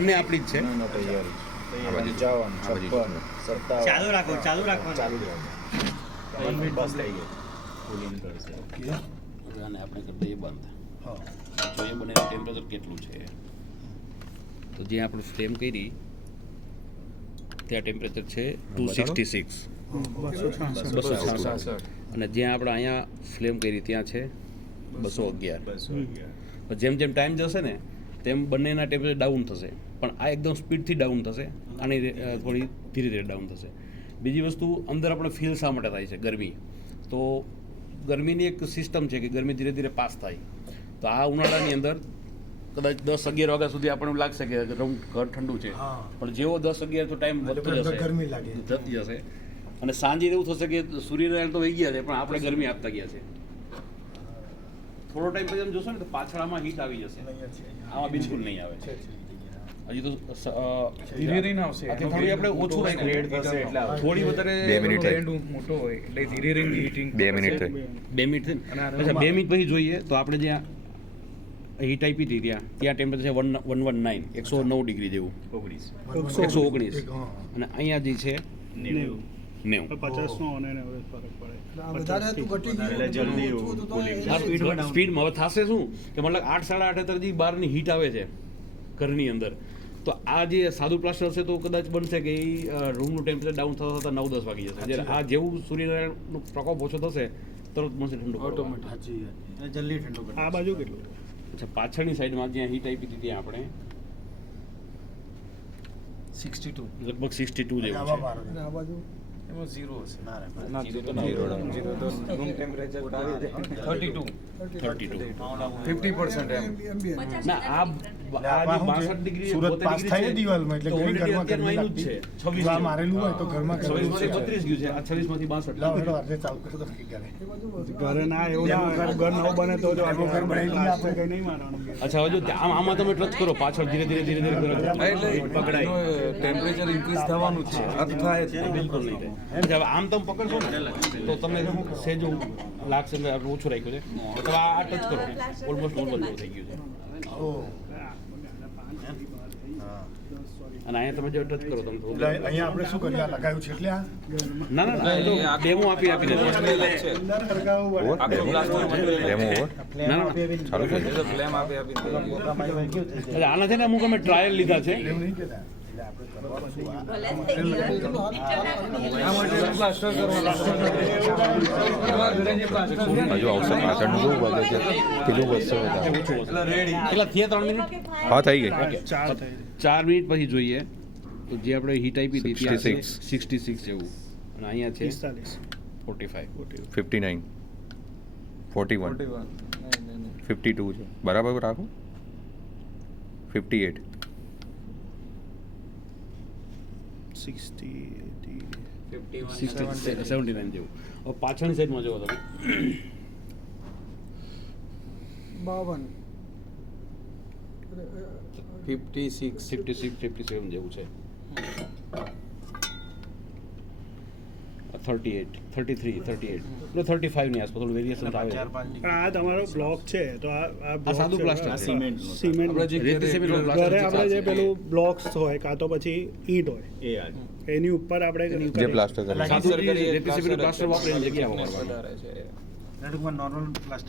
બંને આપણી જ છે. ચાલુ રાખો. અને આપણે કરી દઈએ બંધ. જોઈએ બંને ટેમ્પરેચર કેટલું છે. તો જે આપણે સ્ટેમ કરી ત્યાં ટેમ્પરેચર છે 266 અને જ્યાં આપણે અહીંયા ફ્લેમ કરી ત્યાં છે 211. જેમ જેમ ટાઈમ જશે ને તેમ બંનેના ટેમ્પરેચર ડાઉન થશે, પણ આ એકદમ સ્પીડથી ડાઉન થશે, આની થોડી ધીરે ધીરે ડાઉન થશે. બીજી વસ્તુ, અંદર આપણે ફીલ શા માટે થાય છે ગરમી? તો ગરમીની એક સિસ્ટમ છે કે ગરમી ધીરે ધીરે પાસ થાય. તો આ ઉનાળાની અંદર કદાચ 10-11 વાગ્યા સુધી આપણને લાગશે કે રૂમ ઘર ઠંડુ છે, પણ જેવો 10-11 તો ટાઈમ વધતો જશે, ગરમી જતી જશે, અને સાંજે એવું થશે કે સૂર્યનારાયણ તો વહી ગયા છે પણ આપણે ગરમી આપતા ગયા છે. થોડો ટાઈમ પછી તમે જોશો ને તો પાછળ આમાં હીટ આવી જશે, આમાં બિલકુલ નહીં આવે. હજી તો ધીરે રહીને આવશે, થોડી આપણે ઓછું રાખ્યું, થોડી વધારે 2 મિનિટ મોટો હોય એટલે ધીરે રહીને હીટિંગ 2 મિનિટ થાય. 2 મિનિટ થાય. અચ્છા, 2 મિનિટ પછી જોઈએ તો આપણે જ્યાં હીટ આપી હતી ત્યાં ટેમ્પરેચર છે 119, 109 ડિગ્રી જેવું, 119, અને અહીંયા જે છે 90. સ્પીડમાં હવે થશે શું કે મતલબ 8-8:30 જે બહારની હીટ આવે છે ઘરની અંદર, તો આ જે સાદું પ્લાસ્ટર હશે તો કદાચ બનશે કે એ રૂમનું ટેમ્પરેચર ડાઉન થતા 9-10 વાગી જશે. જ્યારે આ જેવું સૂર્યનારાયણનો પ્રકોપ ઓછો થશે તરત મળશે ઠંડુ જલ્દી ઠંડુ. આ બાજુ કેટલું? અચ્છા, પાછળની સાઈડમાં જ્યાં હીટ આપી હતી ત્યાં આપણે 62 લગભગ 62 જેવું છે. એમાં 0 હશે. ના, 0 તો રૂમ ટેમ્પરેચર 32 50% એમ. ના, આ જે 62 ડિગ્રી સુરત પાસ થાય ને દિવાલમાં એટલે ઘણી ઘરમાં ગરમી જ લાગતી છે. છે. આ મારેલું હોય તો ઘરમાં 26 માંથી 32 ગયું છે, આ 26 માંથી 62. લાવ હેડો આજે ચાલુ કરી દો ઘરે. ઘરે ના એવું ના હોય, ઘર નવું બને તો જો આપણું ઘર બનાવી આપણે કઈ નહીં મારવાનું. અચ્છા, હવે જો આમાં તમે ટચ કરો પાછળ ધીરે ધીરે કરો. એટલે પકડાય ટેમ્પરેચર ઇન્ક્રીઝ થવાનું જ છે, અર્થ થાય જ નહીં. બિલકુલ નહીં થાય. હવે આમ તમે પકડશો ને તો તમને સેજું લાગશે ને આપણે ઓછું રાખ્યું છે, તો તમે આ ટચ કરો ઓલમોસ્ટ નોર્મલ જેવું થઈ ગયું છે. અને અહીંયા તમે જો ટચ કરો તમે એટલે અહીંયા આપણે શું કરીએ? આ લગાવ્યું છે એટલે આ ના એ તો ડેમો આપીને અંદર ટરકાવું વળે. આખો blast ડેમો ઓવર ના ચાલુ છે. એટલે ફ્લેમ આપી એટલે આના છે ને અમુક અમે ટ્રાયલ લીધા છે. એવું નહીં કહેતા. હજુ આવશે પાછળનું બહુ વધે છે, પેલું વધશે વધારે. એટલે થયા 3 મિનિટ. હા, થઈ ગઈ. 4 મિનિટ પછી જોઈએ તો જે આપણે હીટ આપી હતી ત્યાં 66. 66 જેવું, અને અહીંયા છે 45. 59 41 52 છે. બરાબર રાખો. 58 79 જેવું. હવે પાછળની સાઈડમાં જુઓ તમે 57 જેવું છે. 38, 33, 38, એટલે 35 ની આસપાસ થોડું વેરિએશન આવે છે. આ તમારો બ્લોક છે તો આ સાદું પ્લાસ્ટર છે. સિમેન્ટ રેતી સિમેન્ટનું ઘરે પ્લાસ્ટર આપણે જે છે. પેલું બ્લોક્સ હોય કાં તો પછી ઈંટ હોય એની ઉપર આપણે જે પ્લાસ્ટર કરે સાદું રેતી સિમેન્ટનું પ્લાસ્ટર વાપરીને જગ્યા વાપરવાની. વધારે છે. Normal plaster